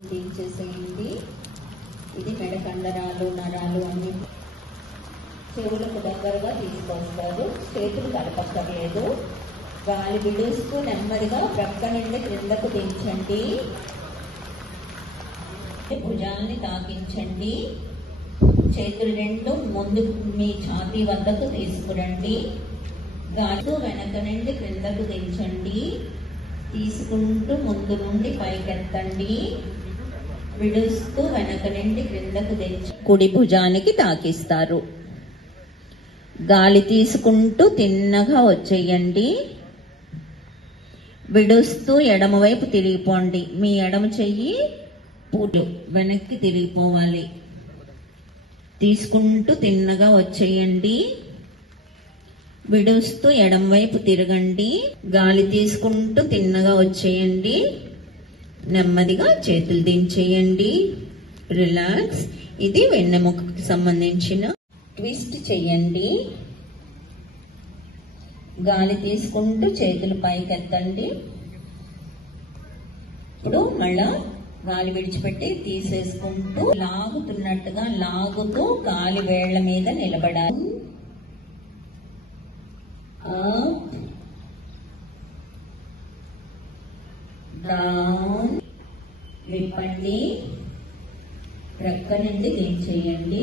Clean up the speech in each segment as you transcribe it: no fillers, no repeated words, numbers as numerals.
దించేసేయండి. ఇది మెడ కండరాలు నరాలు అన్ని చెవులకు దగ్గరగా తీసుకొస్తారు. చేతులు కలపక్కర్లేదు. గాలి విడుస్తూ నెమ్మదిగా ప్రక్క నుండి క్రిందకు దించండి. భుజాన్ని తాకించండి. చేతులు రెండు ముందు మీ ఛాతీ వద్దకు తీసుకురండి. గాలితో వెనక నుండి క్రిందకు దించండి. తీసుకుంటూ ముందు నుండి పైకెత్తండి. విడుస్తూ వెనక నుండి క్రిందకు దించి కుడి భుజానికి తాకిస్తారు. గాలి తీసుకుంటూ తిన్నగా వచ్చేయండి. విడుస్తూ ఎడమవైపు తిరిగిపోండి. మీ ఎడమ చెయ్యి పూలు వెనక్కి తిరిగిపోవాలి. తీసుకుంటూ తిన్నగా వచ్చేయండి. విడుస్తూ ఎడమవైపు తిరగండి. గాలి తీసుకుంటూ తిన్నగా వచ్చేయండి. నెమ్మదిగా చేతులు దించేయండి. రిలాక్స్. ఇది వెన్నెముకకి సంబంధించిన ట్విస్ట్ చెయ్యండి. గాలి తీసుకుంటూ చేతులు పైకెత్తండి. ఇప్పుడు మళ్ళా గాలి విడిచిపెట్టి తీసేసుకుంటూ లాగుతున్నట్టుగా లాగుతూ గాలి వేళ్ల మీద నిలబడాలి. అప్ డౌన్ విప్పండి. ప్రక్క నుండి దించేయండి.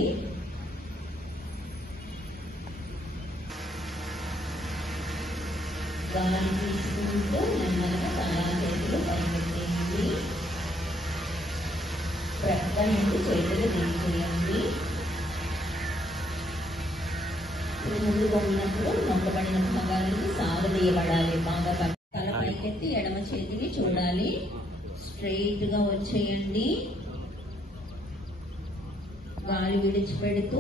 గాలి తీసుకుంటూ నెమ్మదిగా తలా చేతులు పైకెత్తేయండి. ప్రక్క నుండి చేతులు దించేయండి. ముందు కొన్నప్పుడు మొక్కబడిన భాగాలను సాగదీయబడాలి. బాగా తల పైకెత్తి ఎడమ చేతిని చూడాలి. స్ట్రెయిట్ గా వచ్చేయండి. గాలి విడిచిపెడుతూ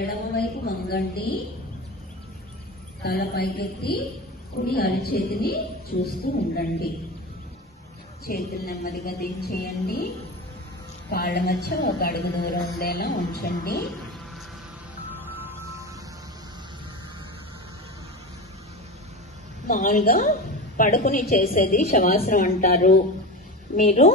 ఎడమ వైపు వంగండి. తల పైకెత్తి కుడి అరచేతిని చూస్తూ ఉండండి. చేతులు నెమ్మదిగా దించేయండి. కాళ్ళ మధ్య ఒక అడుగు దూరం ఉండేలా ఉంచండి. మామూలుగా పడుకుని చేసేది శవాసనం అంటారు. మీరు